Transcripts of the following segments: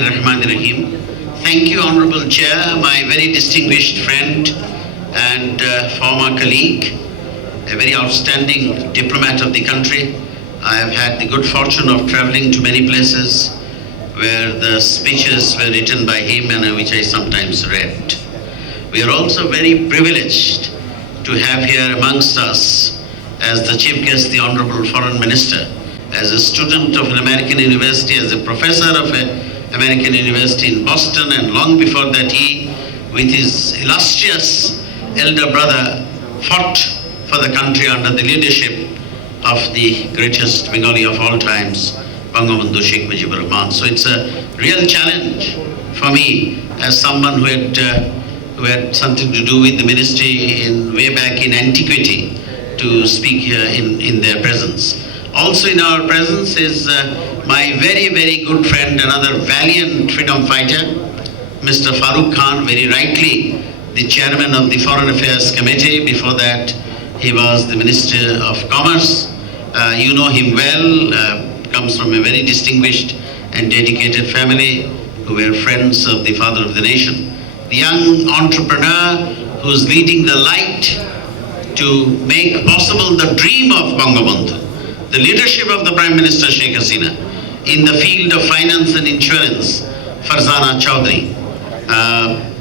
Rahim. Thank you, Honorable Chair, my very distinguished friend and former colleague, a very outstanding diplomat of the country. I have had the good fortune of traveling to many places where the speeches were written by him and which I sometimes read. We are also very privileged to have here amongst us as the chief guest the Honorable Foreign Minister, as a student of an American university, as a professor of an American university in Boston, and long before that he, with his illustrious elder brother, fought for the country under the leadership of the greatest Bengali of all times, Bangabandhu Sheikh Mujibur Rahman. So it's a real challenge for me as someone who had something to do with the ministry way back in antiquity to speak here in their presence. Also in our presence is my very, very good friend, another valiant freedom fighter, Mr. Farooq Khan, very rightly the chairman of the Foreign Affairs Committee. Before that, he was the Minister of Commerce. You know him well, comes from a very distinguished and dedicated family who were friends of the father of the nation. The young entrepreneur who's leading the light to make possible the dream of Bangabandhu, the leadership of the Prime Minister Sheikh Hasina in the field of finance and insurance, Farzana Chowdhury.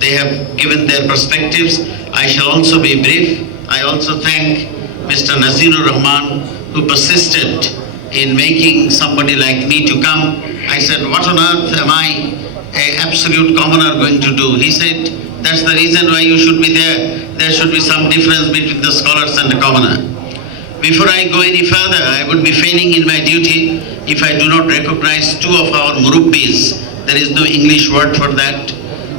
They have given their perspectives. I shall also be brief. I also thank Mr. Nazirur Rahman, who persisted in making somebody like me to come. I said, what on earth am I, an absolute commoner, going to do? He said, that's the reason why you should be there. There should be some difference between the scholars and the commoner. Before I go any further, I would be failing in my duty if I do not recognize two of our Murubbis. There is no English word for that.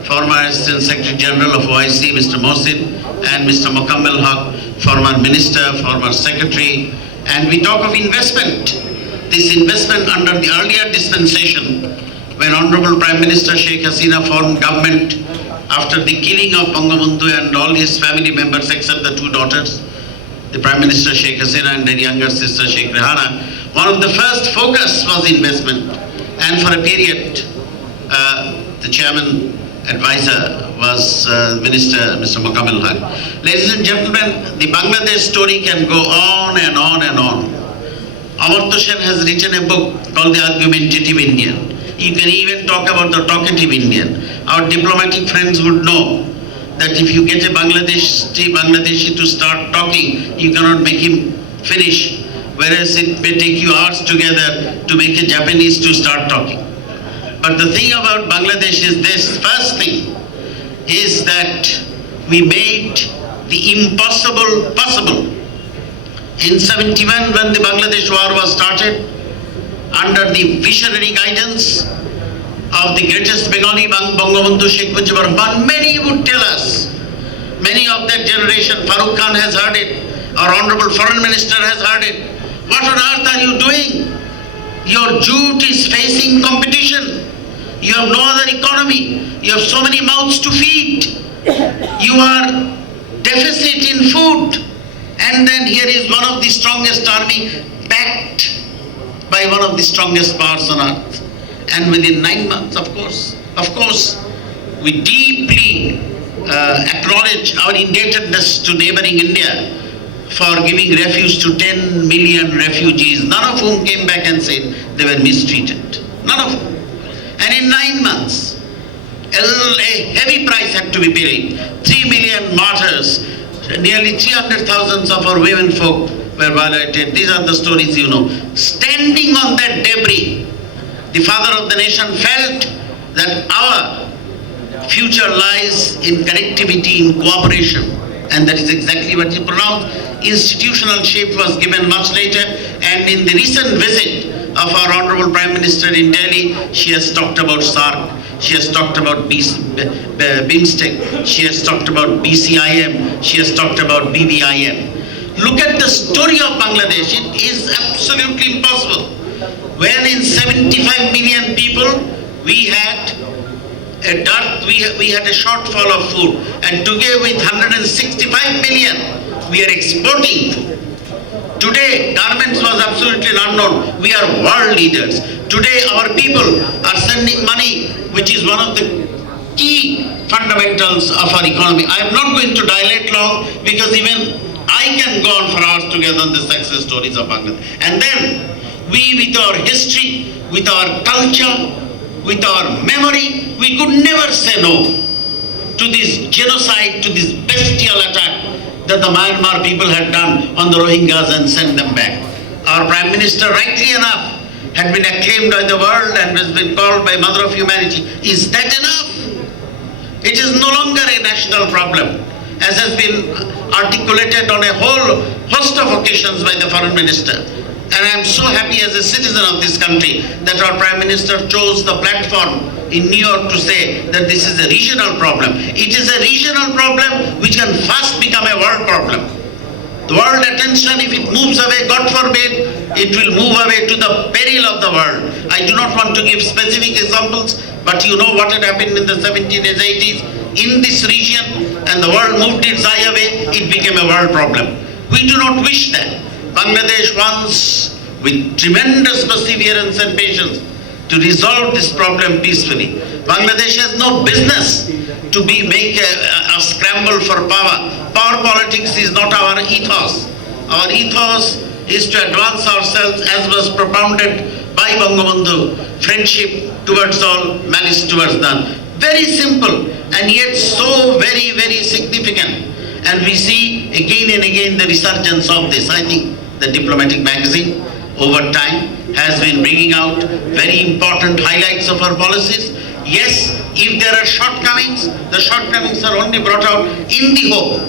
Former Assistant Secretary General of OIC, Mr. Mohsin, and Mr. Mukammal Haq, former Minister, former Secretary. And we talk of investment. This investment under the earlier dispensation, when Honorable Prime Minister Sheikh Hasina formed government after the killing of Bangabandhu and all his family members except the two daughters, the Prime Minister Sheikh Hasina and their younger sister Sheikh Rehana, one of the first focus was investment. And for a period, the chairman advisor was Minister Mr. Mukammal Haq. Ladies and gentlemen, the Bangladesh story can go on and on and on. Amartya Sen has written a book called The Argumentative Indian. You can even talk about the talkative Indian. Our diplomatic friends would know that if you get a Bangladeshi to start talking, you cannot make him finish, whereas it may take you hours together to make a Japanese to start talking. But the thing about Bangladesh is this, first thing is that we made the impossible possible. In 71, when the Bangladesh war was started, under the visionary guidance of the greatest Bengali, Bangabandhu Sheikh Mujibur Rahman, many would tell us, many of that generation, Farooq Khan has heard it, our Honorable Foreign Minister has heard it. What on earth are you doing? Your jute is facing competition. You have no other economy. You have so many mouths to feed. You are deficit in food. And then here is one of the strongest army backed by one of the strongest powers on earth. And within 9 months, of course, we deeply acknowledge our indebtedness to neighboring India for giving refuge to 10 million refugees, none of whom came back and said they were mistreated. None of whom. And in 9 months, a heavy price had to be paid. 3 million martyrs, nearly 300,000 of our women folk were violated. These are the stories you know. Standing on that debris, the father of the nation felt that our future lies in connectivity, in cooperation. And that is exactly what he pronounced. Institutional shape was given much later. And in the recent visit of our Honorable Prime Minister in Delhi, she has talked about SARC, she has talked about BIMSTEC, she has talked about BCIM, she has talked about BBIM. Look at the story of Bangladesh. It is absolutely impossible. When in 75 million people, we had a dearth, we had a shortfall of food. And today with 165 million, we are exporting food. Today, garments was absolutely unknown. We are world leaders. Today our people are sending money, which is one of the key fundamentals of our economy. I am not going to dilate long because even I can go on for hours together on the success stories of Bangladesh. And then we, with our history, with our culture, with our memory, we could never say no to this genocide, to this bestial attack that the Myanmar people had done on the Rohingyas and sent them back. Our Prime Minister, rightly enough, had been acclaimed by the world and has been called by Mother of Humanity. Is that enough? It is no longer a national problem, as has been articulated on a whole host of occasions by the Foreign Minister. And I am so happy as a citizen of this country that our Prime Minister chose the platform in New York to say that this is a regional problem. It is a regional problem which can fast become a world problem. The world attention, if it moves away, God forbid, it will move away to the peril of the world. I do not want to give specific examples, but you know what had happened in the 70s, 80s in this region, and the world moved its eye away, it became a world problem. We do not wish that. Bangladesh wants, with tremendous perseverance and patience, to resolve this problem peacefully. Bangladesh has no business to make a scramble for power. Power politics is not our ethos. Our ethos is to advance ourselves as was propounded by Bangabandhu, friendship towards all, malice towards none. Very simple and yet so very, very significant. And we see again and again the resurgence of this. I think the Diplomatic magazine over time has been bringing out very important highlights of our policies. Yes, if there are shortcomings, the shortcomings are only brought out in the hope,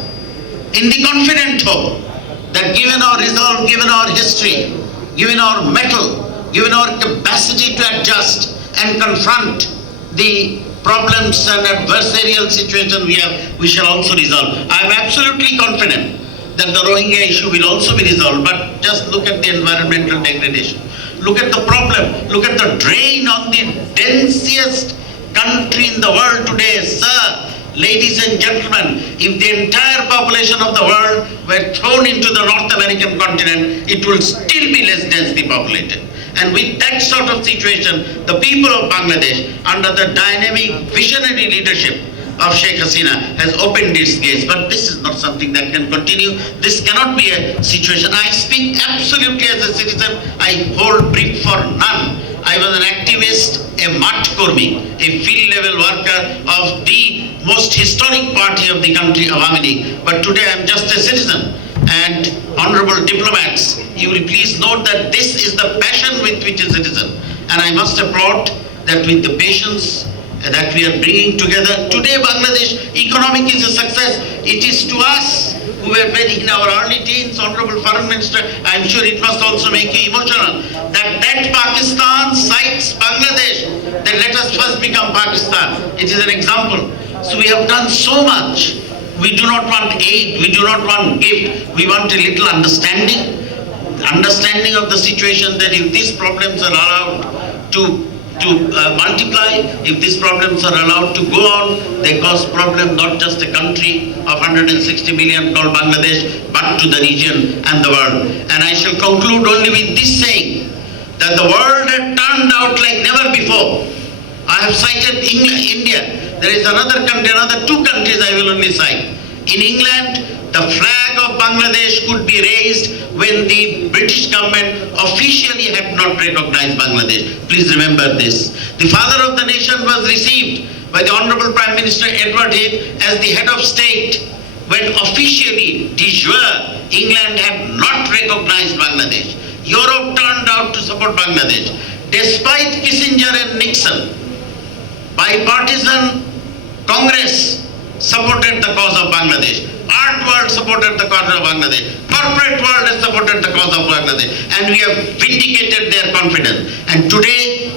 in the confident hope, that given our resolve, given our history, given our mettle, given our capacity to adjust and confront the problems and adversarial situation we have, we shall also resolve. I am absolutely confident that the Rohingya issue will also be resolved, but just look at the environmental degradation. Look at the problem, look at the drain on the densest country in the world today, sir. Ladies and gentlemen, if the entire population of the world were thrown into the North American continent, it will still be less densely populated. And with that sort of situation, the people of Bangladesh, under the dynamic, visionary leadership of Sheikh Hasina, has opened its gates. But this is not something that can continue. This cannot be a situation. I speak absolutely as a citizen. I hold brief for none. I was an activist, a Mat Kormi, a field level worker of the most historic party of the country, Awami League. But today I am just a citizen. And honorable diplomats, you will please note that this is the passion with which a citizen. And I must applaud that with the patience that we are bringing together. Today Bangladesh economic is a success. It is to us who were very in our early teens, honorable Foreign Minister, I am sure it must also make you emotional, that Pakistan cites Bangladesh, then let us first become Pakistan. It is an example. So we have done so much. We do not want aid, we do not want gift, we want a little understanding of the situation, that if these problems are allowed to multiply, if these problems are allowed to go on, they cause problem not just a country of 160 million called Bangladesh, but to the region and the world. And I shall conclude only with this saying, that the world had turned out like never before. I have cited India. There is another country, another two countries I will only cite. In England, the flag of Bangladesh could be raised when the British government officially had not recognized Bangladesh. Please remember this. The father of the nation was received by the Honorable Prime Minister Edward Heath as the head of state when officially, de jure, England had not recognized Bangladesh. Europe turned out to support Bangladesh. Despite Kissinger and Nixon, bipartisan Congress supported the cause of Bangladesh. Art world supported the cause of Bangladesh. Corporate world has supported the cause of Bangladesh. And we have vindicated their confidence. And today,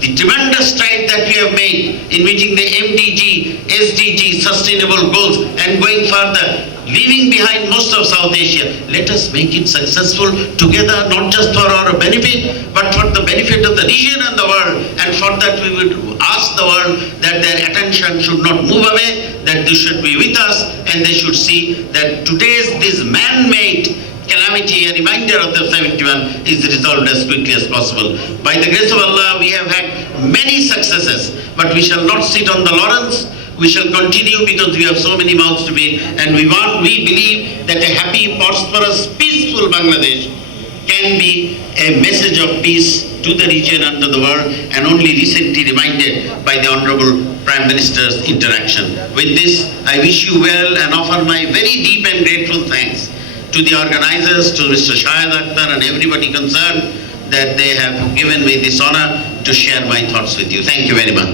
the tremendous stride that we have made in meeting the MDG, SDG sustainable goals and going further, leaving behind most of South Asia, let us make it successful together, not just for our benefit, but for the benefit of the region and the world. And for that we would ask the world that their attention should not move away, that they should be with us, and they should see that today's this man-made calamity calamity, a reminder of the 71 is resolved as quickly as possible. By the grace of Allah, we have had many successes, but we shall not sit on the laurels. We shall continue because we have so many mouths to feed, and we believe that a happy, prosperous, peaceful Bangladesh can be a message of peace to the region and to the world, and only recently reminded by the Honorable Prime Minister's interaction. With this, I wish you well and offer my very deep and grateful thanks to the organizers, to Mr. Shahid Akhtar and everybody concerned that they have given me this honor to share my thoughts with you. Thank you very much.